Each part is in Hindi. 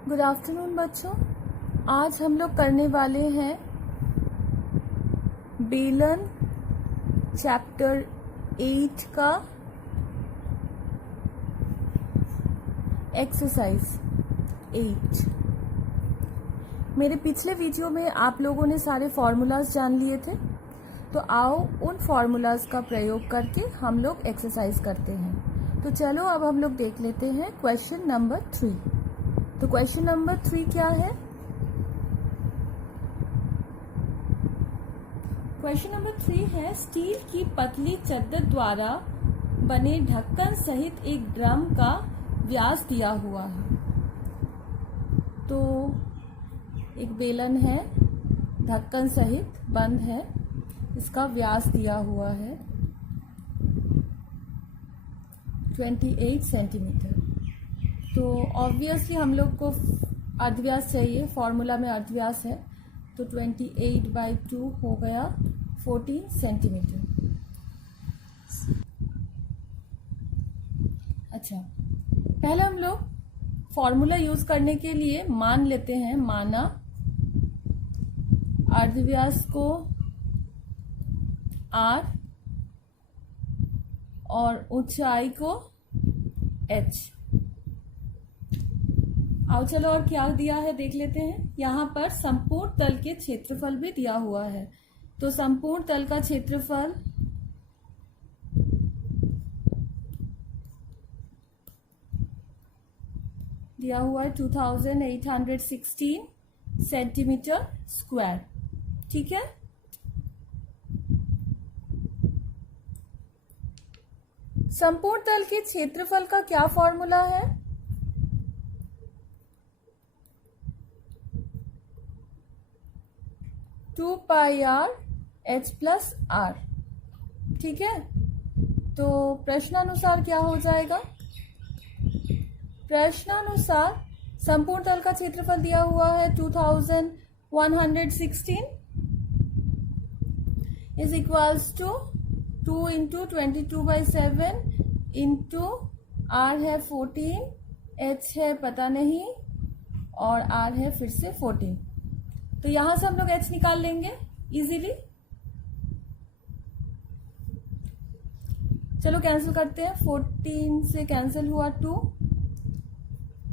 गुड आफ्टरनून बच्चों। आज हम लोग करने वाले हैं बेलन चैप्टर 8 का एक्सरसाइज 8। मेरे पिछले वीडियो में आप लोगों ने सारे फॉर्मूलाज जान लिए थे, तो आओ उन फॉर्मूलाज का प्रयोग करके हम लोग एक्सरसाइज करते हैं। तो चलो अब हम लोग देख लेते हैं क्वेश्चन नंबर 3। तो क्वेश्चन नंबर 3 क्या है? क्वेश्चन नंबर 3 है, स्टील की पतली चद्दर द्वारा बने ढक्कन सहित एक ड्रम का व्यास दिया हुआ है। तो एक बेलन है, ढक्कन सहित बंद है, इसका व्यास दिया हुआ है 28 सेंटीमीटर। तो ऑब्वियसली हम लोग को अर्धव्यास चाहिए, फॉर्मूला में अर्धव्यास है, तो 28/2 हो गया 14 सेंटीमीटर। अच्छा, पहले हम लोग फॉर्मूला यूज करने के लिए मान लेते हैं, माना अर्धव्यास को R और ऊंचाई को H। आओ चलो और क्या दिया है देख लेते हैं। यहाँ पर संपूर्ण तल के क्षेत्रफल भी दिया हुआ है। तो संपूर्ण तल का क्षेत्रफल दिया हुआ है 2816 सेंटीमीटर स्क्वायर। ठीक है, संपूर्ण तल के क्षेत्रफल का क्या फॉर्मूला है? Two pi r h plus r. ठीक है, तो प्रश्नानुसार क्या हो जाएगा? प्रश्नानुसार संपूर्ण तल का क्षेत्रफल दिया हुआ है 2116 is equals to 2 into 22/7 into r है 14, एच है पता नहीं, और आर है फिर से 14। तो यहां से हम लोग h निकाल लेंगे इजीली। चलो कैंसिल करते हैं। 14 से कैंसिल हुआ 2,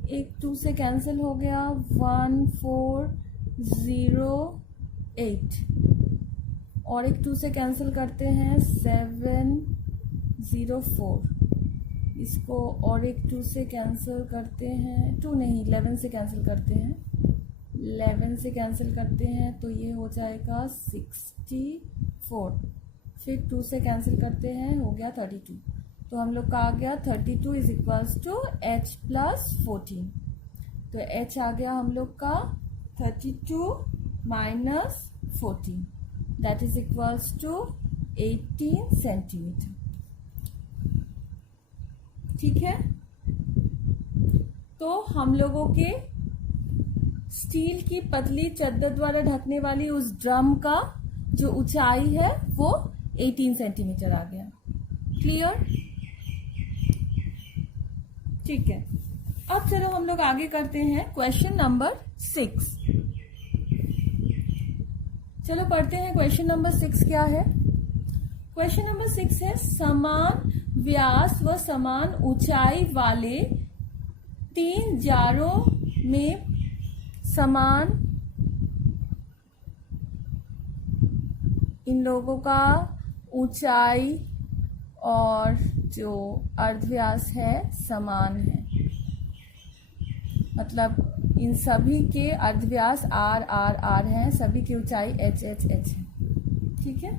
एक 2 से कैंसिल हो गया 1408, और एक 2 से कैंसिल करते हैं 704। इसको और एक 2 से कैंसिल करते हैं, 2 नहीं 11 से कैंसिल करते हैं, 11 से कैंसिल करते हैं तो ये हो जाएगा 64। फिर 2 से कैंसिल करते हैं, हो गया 32। तो हम लोग का आ गया 32 is equals to h plus 14। तो h आ गया हम लोग का 32 minus 14, that is equals to 18 centimetre. ठीक है, तो हम लोगों के स्टील की पतली चद्दर द्वारा ढकने वाली उस ड्रम का जो ऊंचाई है वो 18 सेंटीमीटर आ गया। क्लियर? ठीक है, अब चलो हम लोग आगे करते हैं क्वेश्चन नंबर 6। चलो पढ़ते हैं क्वेश्चन नंबर 6 क्या है। क्वेश्चन नंबर 6 है, समान व्यास व समान ऊंचाई वाले 3 जारों में समान इन लोगों का ऊंचाई और जो अर्धव्यास है समान है। मतलब इन सभी के अर्धव्यास R R R हैं, सभी की ऊंचाई H H H है। ठीक है,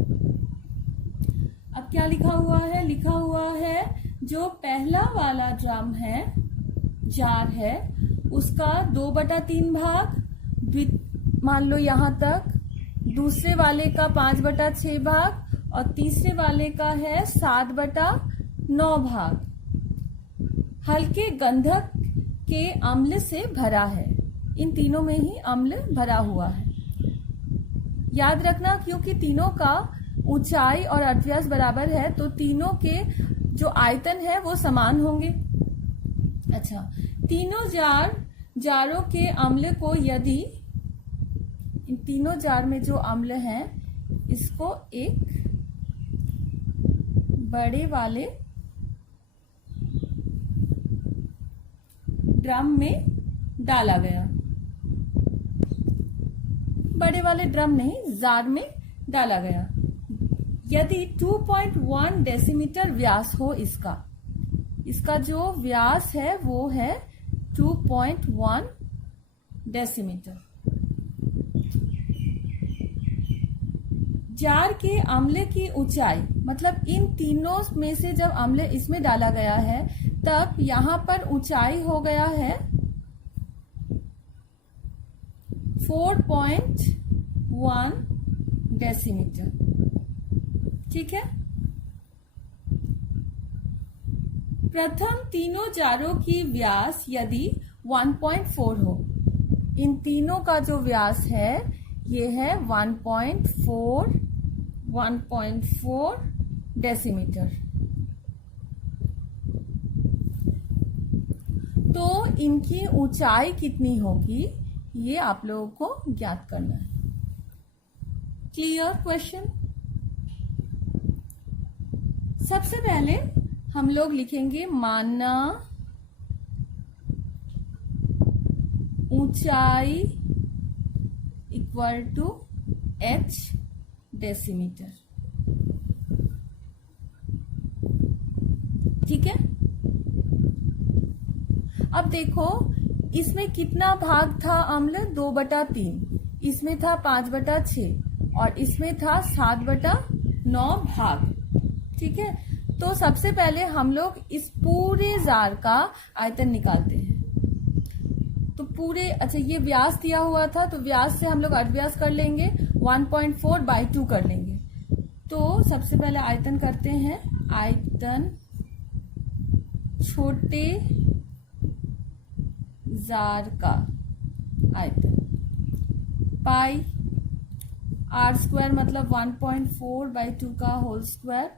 अब क्या लिखा हुआ है? लिखा हुआ है जो पहला वाला ड्रम है, जार है, उसका 2/3 भाग, मान लो यहां तक, दूसरे वाले का 5/6 भाग, और तीसरे वाले का है 7/9 भाग हल्के गंधक के अम्ल से भरा है। इन तीनों में ही अम्ल भरा हुआ है। याद रखना, क्योंकि तीनों का ऊंचाई और अर्धव्यास बराबर है, तो तीनों के जो आयतन है वो समान होंगे। अच्छा, तीनों जार जारों के अम्ल को यदि इन तीनों जार में जो अम्ल हैं इसको एक बड़े वाले ड्रम में डाला गया, बड़े वाले ड्रम नहीं जार में डाला गया, यदि 2.1 डेसीमीटर व्यास हो इसका जो व्यास है वो है 2.1 डेसीमीटर। जार के अम्ल की ऊंचाई, मतलब इन तीनों में से जब अम्ल इसमें डाला गया है तब यहां पर ऊंचाई हो गया है 4.1 डेसीमीटर। ठीक है। प्रथम तीनों जारों की व्यास यदि 1.4 हो, इन तीनों का जो व्यास है ये है 1.4 डेसीमीटर। तो इनकी ऊंचाई कितनी होगी ये आप लोगों को ज्ञात करना है। Clear question. सबसे पहले हम लोग लिखेंगे माना ऊंचाई इक्वल टू h डेसीमीटर। ठीक है। अब देखो इसमें कितना भाग था अम्ल, 2/3, इसमें था 5/6 और इसमें था 7/9 भाग। ठीक है। तो सबसे पहले हम लोग इस पूरे जार का आयतन निकालते हैं। तो पूरे, अच्छा ये व्यास दिया हुआ था तो व्यास से हम लोग अर्धव्यास कर लेंगे, 1.4/2 कर लेंगे। तो सबसे पहले आयतन करते हैं, आयतन छोटे जार का आयतन पाई r² मतलब 1.4/2 का होल स्क्वायर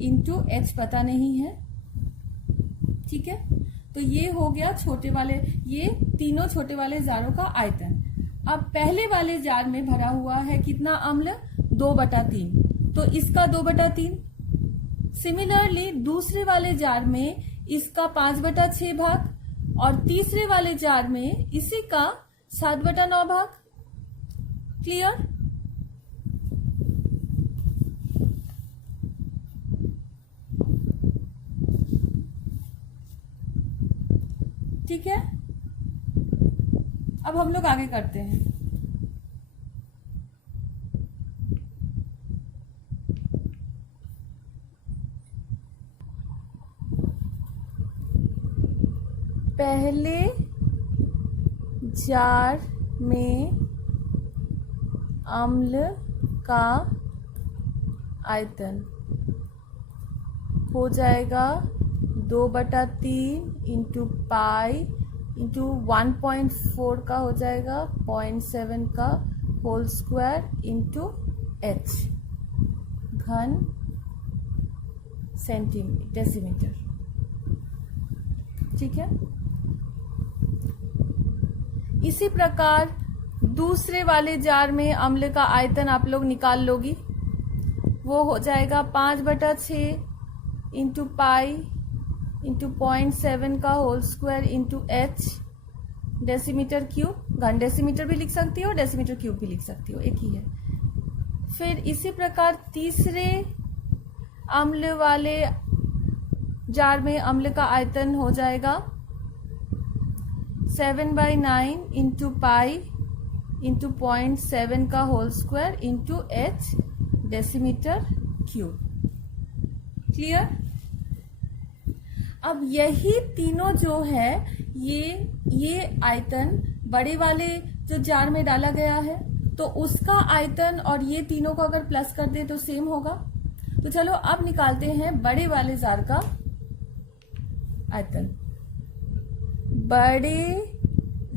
इंटू h पता नहीं है। ठीक है। तो ये हो गया छोटे वाले, ये तीनों छोटे वाले जारों का आयतन। अब पहले वाले जार में भरा हुआ है कितना अम्ल, 2/3, तो इसका 2/3। सिमिलरली दूसरे वाले जार में इसका 5/6 भाग और तीसरे वाले जार में इसी का 7/9 भाग। क्लियर। ठीक है। अब हम लोग आगे करते हैं। पहले जार में अम्ल का आयतन हो जाएगा 2/3 इंटू पाई इंटू 1.4 का हो जाएगा 0.7 का होल स्क्वायर इंटू h घन डेसीमीटर। ठीक है। इसी प्रकार दूसरे वाले जार में अम्ल का आयतन आप लोग निकाल लोगी, वो हो जाएगा 5/6 इंटू पाई इंटू 0.7 का whole square into h decimetre cube. घन डेसीमीटर भी लिख सकती हो, डेसीमीटर क्यूब भी लिख सकती हो, एक ही है। फिर इसी प्रकार तीसरे अम्ल वाले जार में अम्ल का आयतन हो जाएगा 7/9 इंटू पाई इंटू 0.7 का whole square into h decimetre cube. Clear. अब यही तीनों जो है ये आयतन बड़े वाले जो जार में डाला गया है तो उसका आयतन और ये तीनों को अगर प्लस कर दे तो सेम होगा। तो चलो अब निकालते हैं बड़े वाले जार का आयतन। बड़े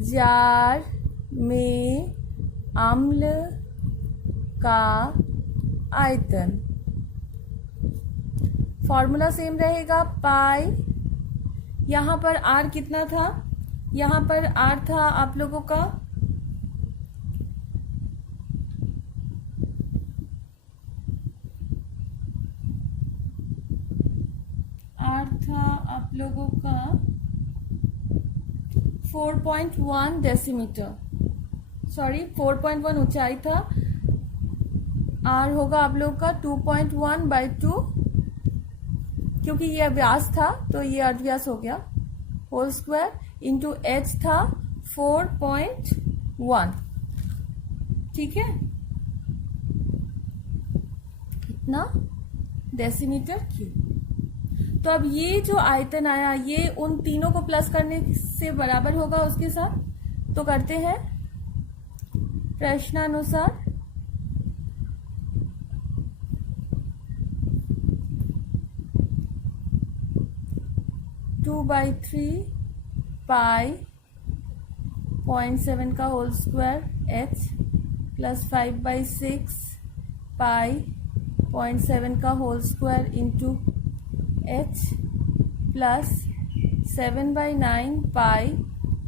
जार में अम्ल का आयतन, फॉर्मूला सेम रहेगा, पाई, यहां पर r कितना था यहाँ पर आर था आप लोगों का आप लोगों का 4.1 डेसीमीटर, सॉरी 4.1 ऊंचाई था। आर होगा आप लोगों का 2.1/2, क्योंकि ये व्यास था तो ये अर्धव्यास हो गया, होल स्क्वायर इंटू एच था 4.1। ठीक है, इतना डेसीमीटर क्यूब। तो अब ये जो आयतन आया ये उन तीनों को प्लस करने से बराबर होगा उसके साथ। तो करते हैं प्रश्नानुसार। टू बाई थ्री पाई 0.7 का whole square h plus 5/6 pi 0.7 का whole square into h plus 7/9 pi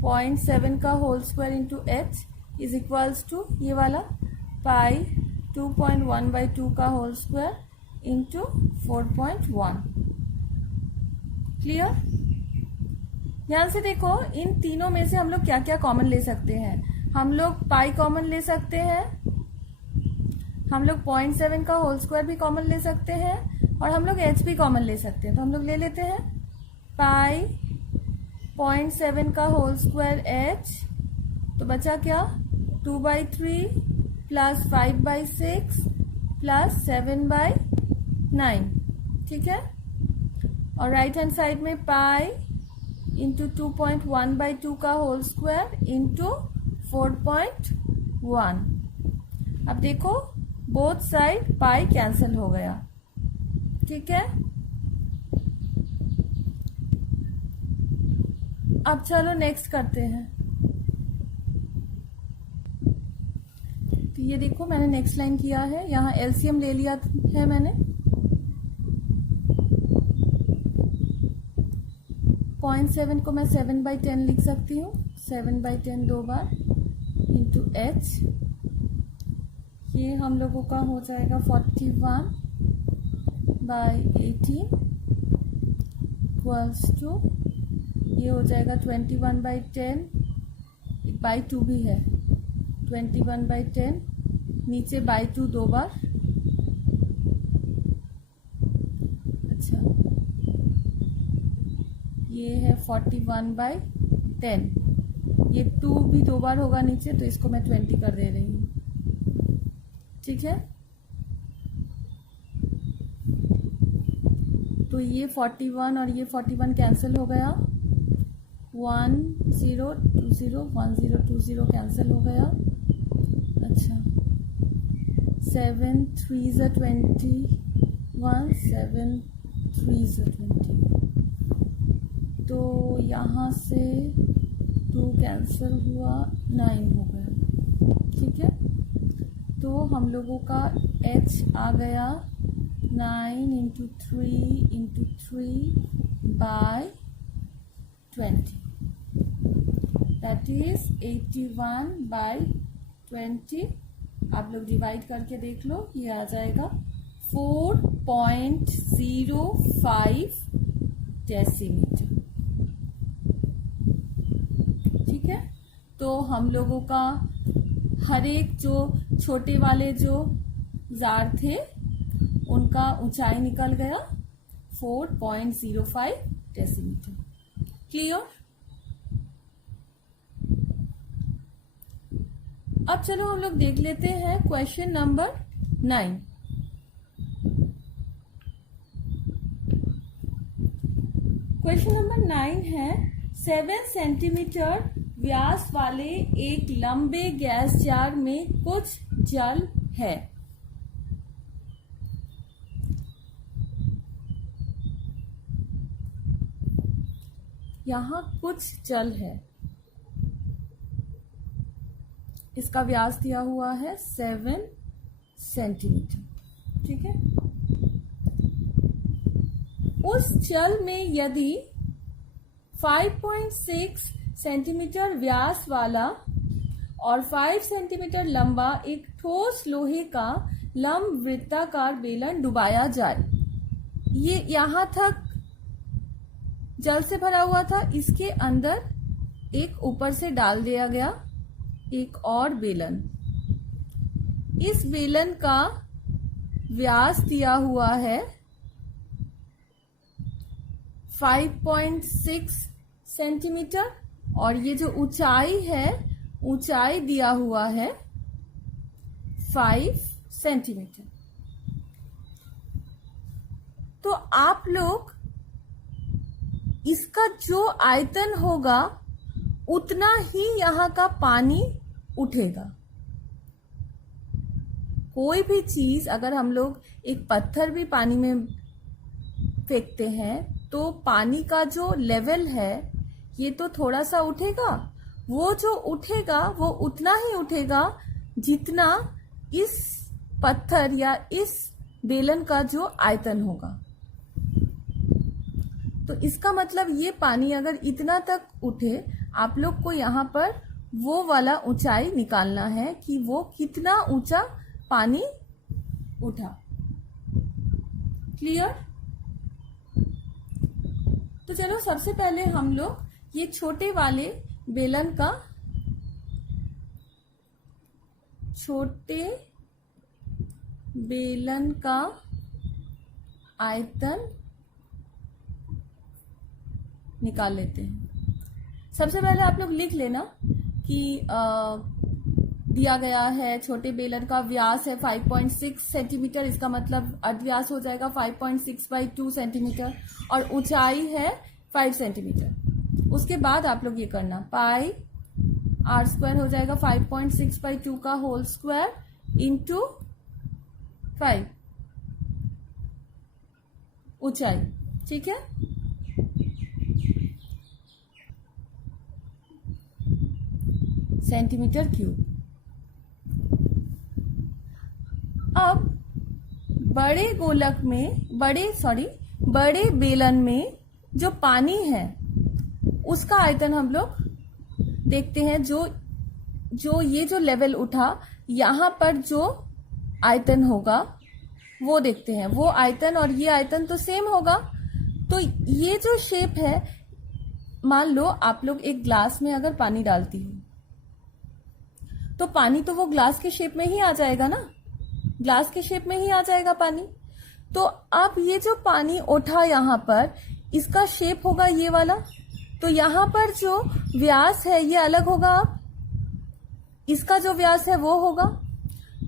0.7 का whole square into h is equals to ये वाला पाई 2.1/2 का होल स्क्वायर इंटू 4.1। क्लियर? ध्यान से देखो, इन तीनों में से हम लोग क्या क्या कॉमन ले सकते हैं। हम लोग पाई कॉमन ले सकते हैं, हम लोग 0.7 का होल स्क्वायर भी कॉमन ले सकते हैं, और हम लोग एच भी कॉमन ले सकते हैं। तो हम लोग ले लेते हैं पाई 0.7 का होल स्क्वायर एच, तो बचा क्या 2/3 प्लस 5/6 प्लस 7/9। ठीक है, और राइट हैंड साइड में पाई इंटू 2.1/2 का होल स्क्वायर इंटू 4.1। अब देखो बोथ साइड पाई कैंसिल हो गया। ठीक है, अब चलो नेक्स्ट करते हैं। तो ये देखो मैंने नेक्स्ट लाइन किया है, यहाँ एलसीएम ले लिया है मैंने। 0.7 को मैं 7/10 लिख सकती हूँ, 7/10 दो बार इंटू एच, ये हम लोगों का हो जाएगा 41/18 इक्वल्स टू ये हो जाएगा 21/10, 2 भी है 21/10, नीचे 2 दो बार। अच्छा, ये है 41/10, ये 2 भी दो बार होगा नीचे, तो इसको मैं 20 कर दे रही हूँ। ठीक है, तो ये 41 और ये 41 कैंसिल हो गया, 1020 कैंसिल हो गया। अच्छा, 7 3 ज़ा 21, 7 3 ज़ा 21, तो यहाँ से 2 कैंसिल हुआ, 9 हो गया। ठीक है, तो हम लोगों का h आ गया 9 इंटू 3/20, दैट इज 81/20। आप लोग डिवाइड करके देख लो, ये आ जाएगा 4.05 डेसीमीटर। ठीक है, तो हम लोगों का हर एक जो छोटे वाले जो जार थे उनका ऊंचाई निकल गया 4.05 डेसीमीटर। क्लियर? अब चलो हम लोग देख लेते हैं क्वेश्चन नंबर 9। क्वेश्चन नंबर 9 है 7 सेंटीमीटर व्यास वाले एक लंबे गैस जार में कुछ जल है। यहाँ कुछ जल है, इसका व्यास दिया हुआ है 7 सेंटीमीटर। ठीक है, उस जल में यदि 5.6 सेंटीमीटर व्यास वाला और 5 सेंटीमीटर लंबा एक ठोस लोहे का लंब वृत्ताकार बेलन डुबाया जाए। ये यहां तक जल से भरा हुआ था, इसके अंदर एक ऊपर से डाल दिया गया एक और बेलन। इस बेलन का व्यास दिया हुआ है 5.6 सेंटीमीटर और ये जो ऊंचाई है, ऊंचाई दिया हुआ है 5 सेंटीमीटर। तो आप लोग इसका जो आयतन होगा उतना ही यहां का पानी उठेगा। कोई भी चीज अगर हम लोग एक पत्थर भी पानी में फेंकते हैं तो पानी का जो लेवल है ये तो थोड़ा सा उठेगा, वो जो उठेगा वो उतना ही उठेगा जितना इस पत्थर या इस बेलन का जो आयतन होगा। तो इसका मतलब ये पानी अगर इतना तक उठे, आप लोग को यहाँ पर वो वाला ऊंचाई निकालना है कि वो कितना ऊंचा पानी उठा। क्लियर? तो चलो सबसे पहले हम लोग ये छोटे वाले बेलन का, छोटे बेलन का आयतन निकाल लेते हैं। सबसे पहले आप लोग लिख लेना कि दिया गया है छोटे बेलन का व्यास है 5.6 सेंटीमीटर, इसका मतलब अर्धव्यास हो जाएगा 5.6/2 सेंटीमीटर और ऊंचाई है 5 सेंटीमीटर। उसके बाद आप लोग ये करना, पाई आर स्क्वायर हो जाएगा 5.6/2 का होल स्क्वायर इंटू 5 ऊंचाई। ठीक है, सेंटीमीटर क्यूब। अब बड़े गोलक में, बड़े बेलन में जो पानी है उसका आयतन हम लोग देखते हैं। जो ये जो लेवल उठा यहां पर जो आयतन होगा वो देखते हैं। वो आयतन और ये आयतन तो सेम होगा। तो ये जो शेप है, मान लो आप लोग एक ग्लास में अगर पानी डालती हो तो पानी तो वो ग्लास के शेप में ही आ जाएगा ना, ग्लास के शेप में ही आ जाएगा पानी। तो अब ये जो पानी उठा यहां पर, इसका शेप होगा ये वाला। तो यहां पर जो व्यास है ये अलग होगा, अब इसका जो व्यास है वो होगा।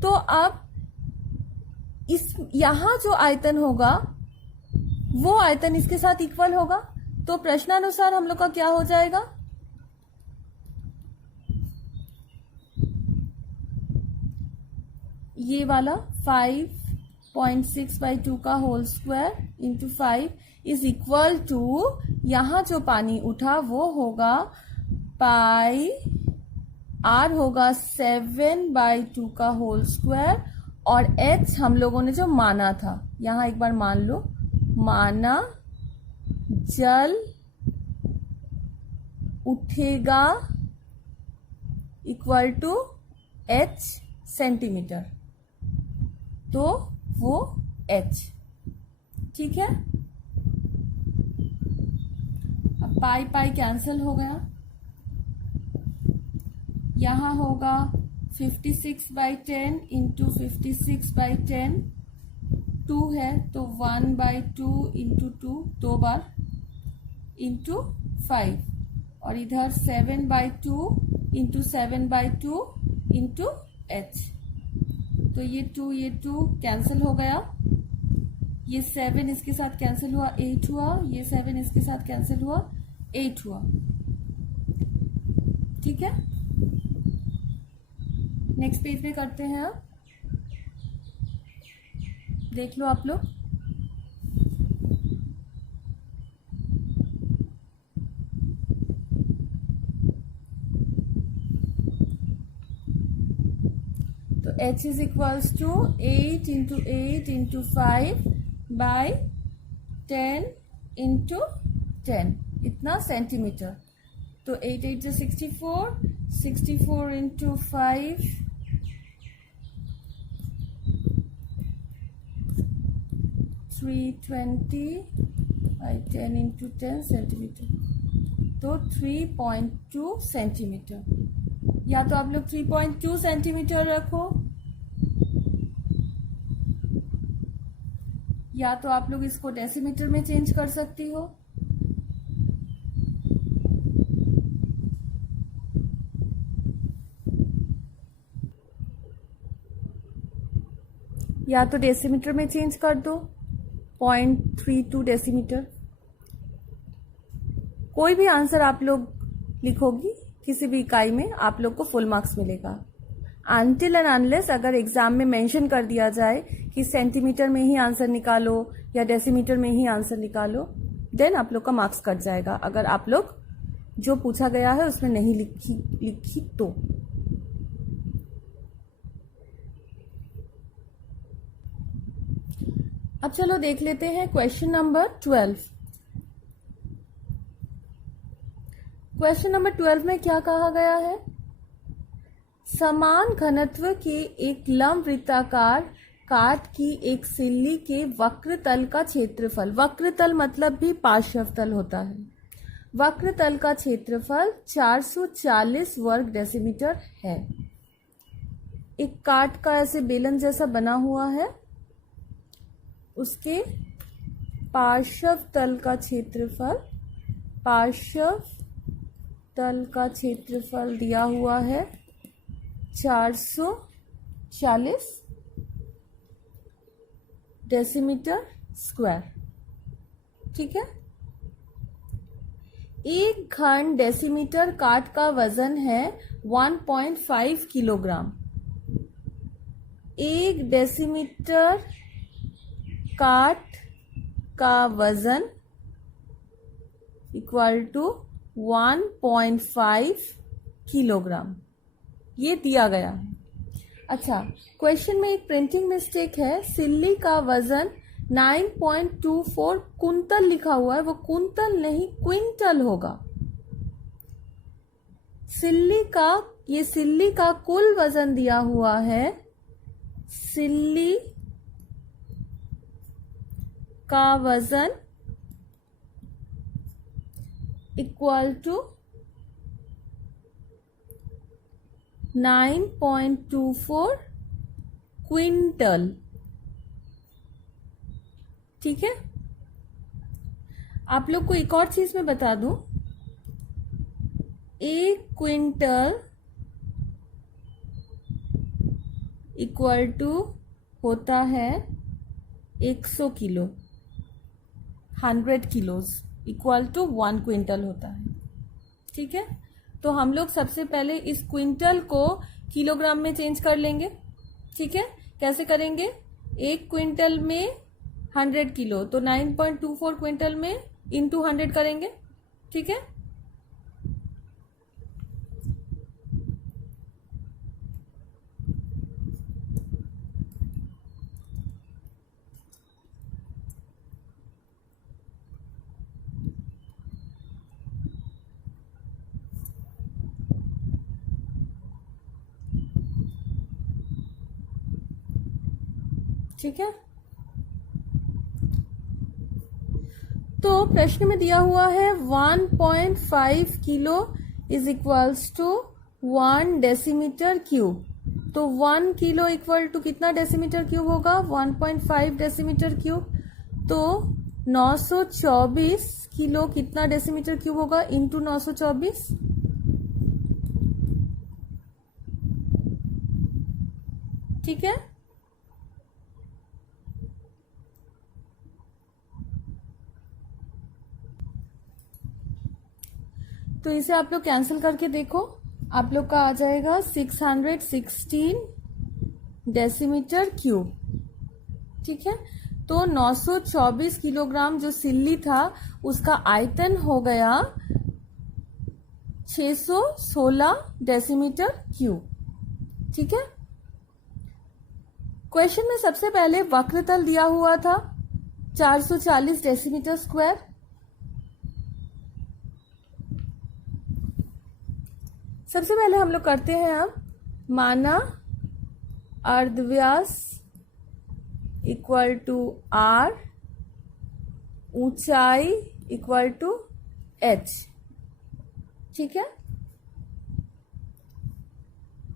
तो अब इस यहां जो आयतन होगा वो आयतन इसके साथ इक्वल होगा। तो प्रश्नानुसार हम लोग का क्या हो जाएगा, ये वाला 5.6/2 का whole square into 5 is equal to, यहां जो पानी उठा वो होगा पाई आर होगा 7/2 का होल स्क्वायर और h हम लोगों ने जो माना था, यहां एक बार मान लो, माना जल उठेगा इक्वल टू h सेंटीमीटर, तो वो h। ठीक है, अब पाई पाई कैंसिल हो गया। यहां होगा 56/10 इंटू 56/10, 2 है तो 1/2 इंटू 2 दो बार इंटू 5 और इधर 7/2 इंटू 7/2 इंटू h। तो ये 2 कैंसिल हो गया, ये 7 इसके साथ कैंसिल हुआ 8 हुआ, ये 7 इसके साथ कैंसिल हुआ 8 हुआ। ठीक है, नेक्स्ट पेज पे करते हैं। अब देख लो आप लोग, तो h is equals to 8 into 8 into 5 by 10 into 10, इतना सेंटीमीटर। तो 8 8 64, 64 इंटू 5, 320 by 10 इंटू 10 सेंटीमीटर, तो 3.2 सेंटीमीटर। या तो आप लोग 3.2 सेंटीमीटर रखो, या तो आप लोग इसको डेसीमीटर में चेंज कर सकती हो। या तो डेसीमीटर में चेंज कर दो, 0.32 डेसीमीटर। कोई भी आंसर आप लोग लिखोगी किसी भी इकाई में, आप लोग को फुल मार्क्स मिलेगा। अनटिल एंड अनलेस अगर एग्जाम में मेंशन कर दिया जाए कि सेंटीमीटर में ही आंसर निकालो या डेसीमीटर में ही आंसर निकालो, देन आप लोग का मार्क्स कट जाएगा। अगर आप लोग जो पूछा गया है उसमें नहीं लिखी तो। अब चलो देख लेते हैं क्वेश्चन नंबर 12। क्वेश्चन नंबर 12 में क्या कहा गया है? समान घनत्व के एक लंब वृत्ताकार काट की एक सिल्ली के वक्र तल का क्षेत्रफल, वक्र तल मतलब भी पार्श्व तल होता है, वक्र तल का क्षेत्रफल 440 वर्ग डेसीमीटर है। एक काट का ऐसे बेलन जैसा बना हुआ है, उसके पार्श्व तल का क्षेत्रफल, पार्श्व तल का क्षेत्रफल दिया हुआ है 440 डेसीमीटर स्क्वायर। ठीक है। एक घन डेसीमीटर काट का वजन है 1.5 किलोग्राम। एक डेसीमीटर काट का वजन इक्वल टू 1.5 किलोग्राम, ये दिया गया है। अच्छा, क्वेश्चन में एक प्रिंटिंग मिस्टेक है, सिल्ली का वजन 9.24 कुंतल लिखा हुआ है, वो कुंतल नहीं क्विंटल होगा। सिल्ली का कुल वजन दिया हुआ है, सिल्ली का वजन इक्वल टू 9.24 क्विंटल। ठीक है। आप लोग को एक और चीज मैं बता दूं, एक क्विंटल इक्वल टू होता है 100 kilo, 100 kilos equal to 1 quintal होता है। ठीक है। तो हम लोग सबसे पहले इस क्विंटल को किलोग्राम में चेंज कर लेंगे। ठीक है। कैसे करेंगे? एक क्विंटल में 100 किलो, तो 9.24 क्विंटल में इंटू 100 करेंगे। ठीक है। ठीक है। तो प्रश्न में दिया हुआ है 1.5 kilo is equals to 1 decimetre cube. तो 1 किलो इक्वल टू कितना डेसीमीटर क्यूब होगा? 1.5 डेसीमीटर क्यूब। तो 924 किलो कितना डेसीमीटर क्यूब होगा? इंटू 924। ठीक है। तो इसे आप लोग कैंसिल करके देखो, आप लोग का आ जाएगा 616 डेसीमीटर क्यूब। ठीक है। तो 924 किलोग्राम जो सिल्ली था उसका आयतन हो गया 616 डेसीमीटर क्यूब। ठीक है। क्वेश्चन में सबसे पहले वक्रतल दिया हुआ था 440 डेसीमीटर स्क्वायर। सबसे पहले हम लोग करते हैं अब माना अर्धव्यास इक्वल टू आर, ऊंचाई इक्वल टू एच। ठीक है,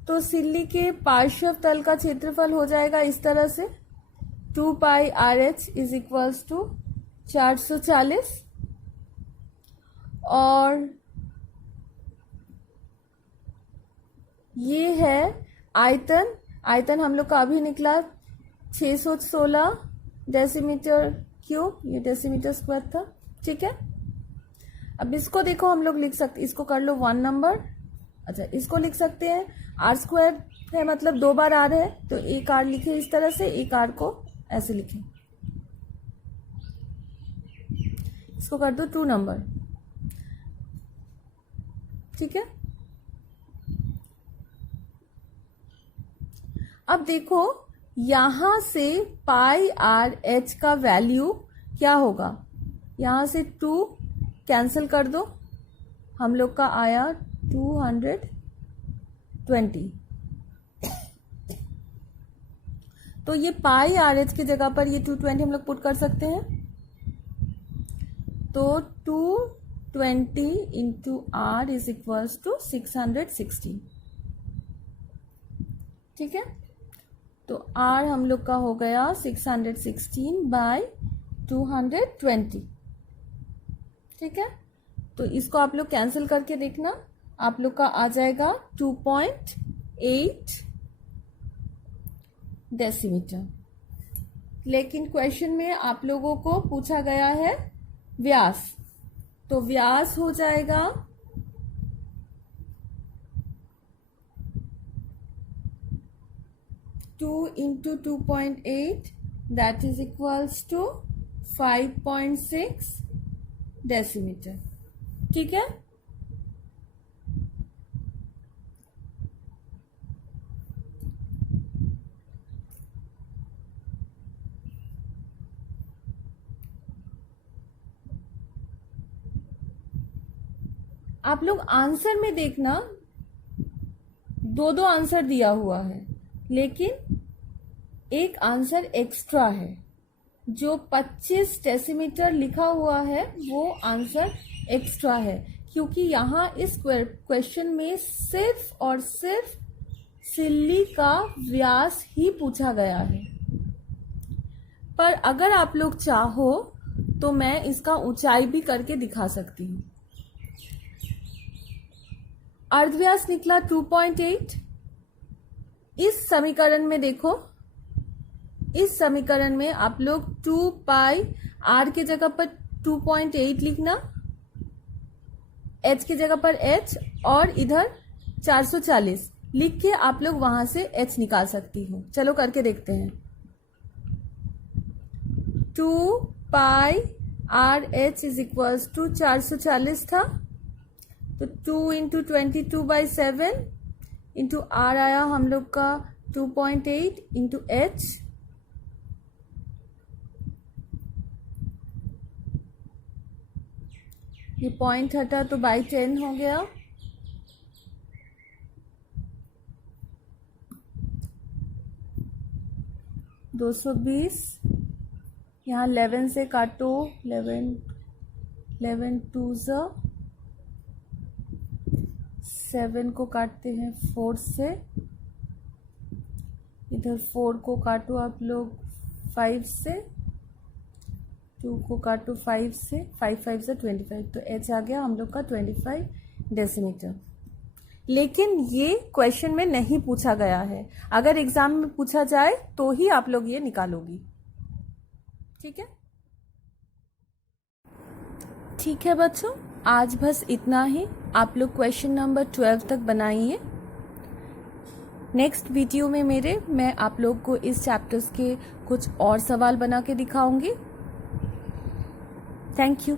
तो सिल्ली के पार्श्व तल का क्षेत्रफल हो जाएगा इस तरह से 2 pi r h is equals to 440, और ये है आयतन। आयतन हम लोग का अभी निकला 616 डेसीमीटर क्यूब, ये डेसीमीटर स्क्वायर था। ठीक है, अब इसको देखो हम लोग लिख सकते, इसको कर लो 1 नंबर। अच्छा, इसको लिख सकते हैं आर स्क्वायर है, मतलब 2 बार आर है, तो एक आर लिखे इस तरह से, एक आर को ऐसे लिखें। इसको कर दो 2 नंबर। ठीक है, अब देखो यहां से पाई आर एच का वैल्यू क्या होगा, यहां से 2 कैंसिल कर दो, हम लोग का आया 220। तो ये पाई आर एच की जगह पर ये 220 हम लोग पुट कर सकते हैं, तो 220 into r is equals to 660। ठीक है, तो आर हम लोग का हो गया 616 बाय 220। ठीक है, तो इसको आप लोग कैंसिल करके देखना, आप लोग का आ जाएगा 2.8 डेसीमीटर। लेकिन क्वेश्चन में आप लोगों को पूछा गया है व्यास, तो व्यास हो जाएगा 2 into 2.8 that is equals to 5.6 decimetre. ठीक है, आप लोग आंसर में देखना 2 आंसर दिया हुआ है, लेकिन एक आंसर एक्स्ट्रा है। जो 25 डेसीमीटर लिखा हुआ है वो आंसर एक्स्ट्रा है, क्योंकि यहाँ इस क्वेश्चन में सिर्फ और सिर्फ सिल्ली का व्यास ही पूछा गया है। पर अगर आप लोग चाहो तो मैं इसका ऊंचाई भी करके दिखा सकती हूँ। अर्धव्यास निकला 2.8। इस समीकरण में देखो, इस समीकरण में आप लोग 2 पाई आर की जगह पर 2.8 लिखना, एच की जगह पर एच, और इधर 440 लिख के आप लोग वहां से एच निकाल सकती हो। चलो करके देखते हैं। 2 pi r h is equals to 440 था, तो 2 इंटू 22/7 इंटू आर आया हम लोग का 2.8 इंटू एच, ये पॉइंट हटा तो बाई 10 हो गया। $220, यहाँ 11 से काटो, 11 2 7 को काटते हैं 4 से, इधर 4 को काटो आप लोग 5 से, 2 को काटो 5 से, 5 5 से 25, तो एच आ गया हम लोग का 25 डेसीमीटर। लेकिन ये क्वेश्चन में नहीं पूछा गया है, अगर एग्जाम में पूछा जाए तो ही आप लोग ये निकालोगी। ठीक है, ठीक है बच्चों, आज बस इतना ही। आप लोग क्वेश्चन नंबर 12 तक बनाइए। नेक्स्ट वीडियो में मैं आप लोग को इस चैप्टर्स के कुछ और सवाल बना के दिखाऊंगी। Thank you.